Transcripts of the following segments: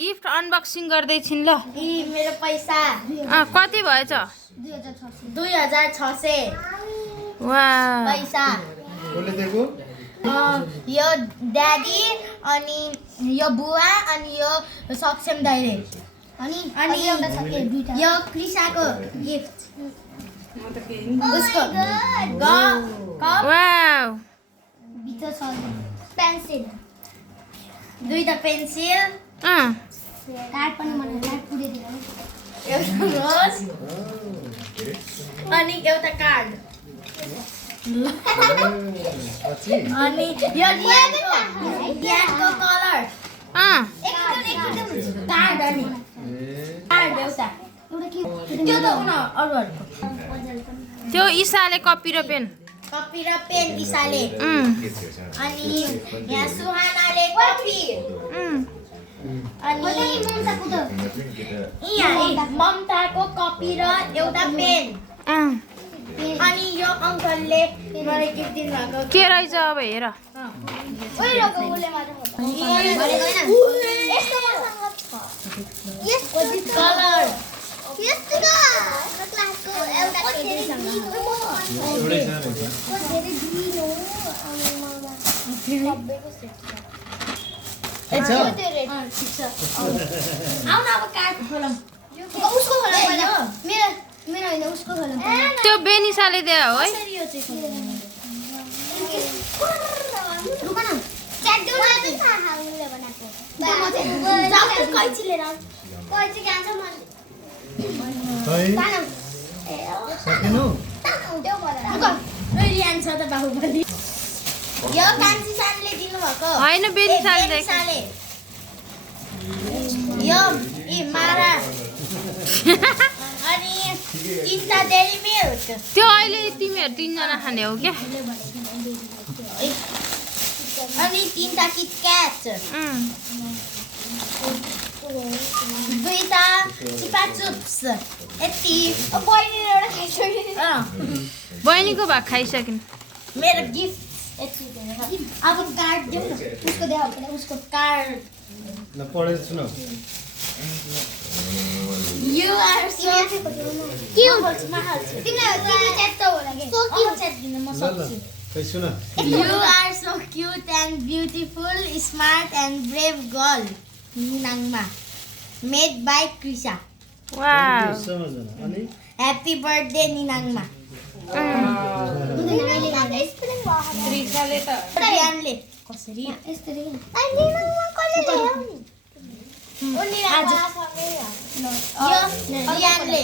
Gift unboxing गर्दै छिन् ल मेरो पैसा कति भएछ 2600 वाह पैसा कसले दिएको यो ड्याडी अनि यो बुवा अनि यो सक्षम दाइले अनि यो कृषाको गिफ्ट उसको कप वाउ पेन्सिल दुईटा पेन्सिल कार्ड पनि बनाएर पुऱ्याइदिनु एउटा रोज अनि एउटा कार्ड अनि यो ड्याडको कलर कार्ड अनि कार्ड एउटा त्यो त हुन अरूहरूको त्यो ईसाले कपी र पेन इसाले अनि यहाँ सुहानाले कपी अनि यहाँ ममताको कपी र एउटा पेन अनि यो अङ्कलले मलाई गिफ्ट दिनुभएको के रहेछ अब हेर कलर त्यो बेनिसाले दियो है यो कान्छी सानले दिनुभएको होइन बेनिसाले यो मारा अनि 3टा डेरी मिल्क त्यो अहिले तिमीहरू 3जना खाने हो क्या अनि 3टा किटक्याट 2टा चिपा चुप्स यति बहिनीले एउटा खाइसक्यो बहिनीको भाग खाइसकिन् मेरो गिफ्ट अब कार्ड देऊ न उसको देखाउ उसको कार्ड ल पढेर सुन You are so cute. You are so cute and beautiful, smart and brave girl. Ninangma. Made by Krisha. Wow अनि Happy birthday, Ninangma. त्रिसाले त Rianle. कसरी? Ninangma कसले ल्याउने? Rianle.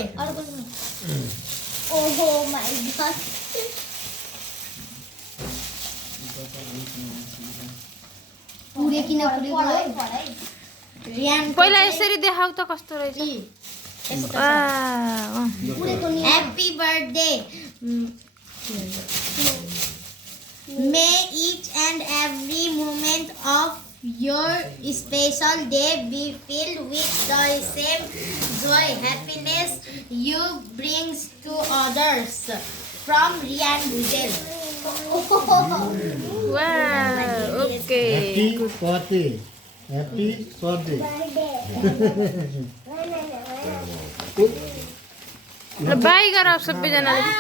Oh my god. पुरे किन रियान पहिला यसरी देखाउ त कस्तो रहेछ Happy birthday. May each and every moment of your special day be filled with the same joy, happiness you brings to others. From Rian Budel. Wow okay happy birthday by गर सबैजनाले